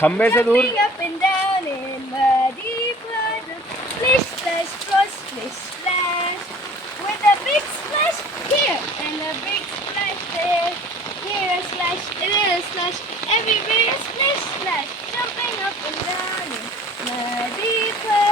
खंबे से दूर. Jumping up and down in muddy puddles. Splish, splash, splash, splish, splash. With a big splash here and a big splash there. Here a splash, a little splash, everywhere a splish, splash. Jumping up and down in muddy puddles.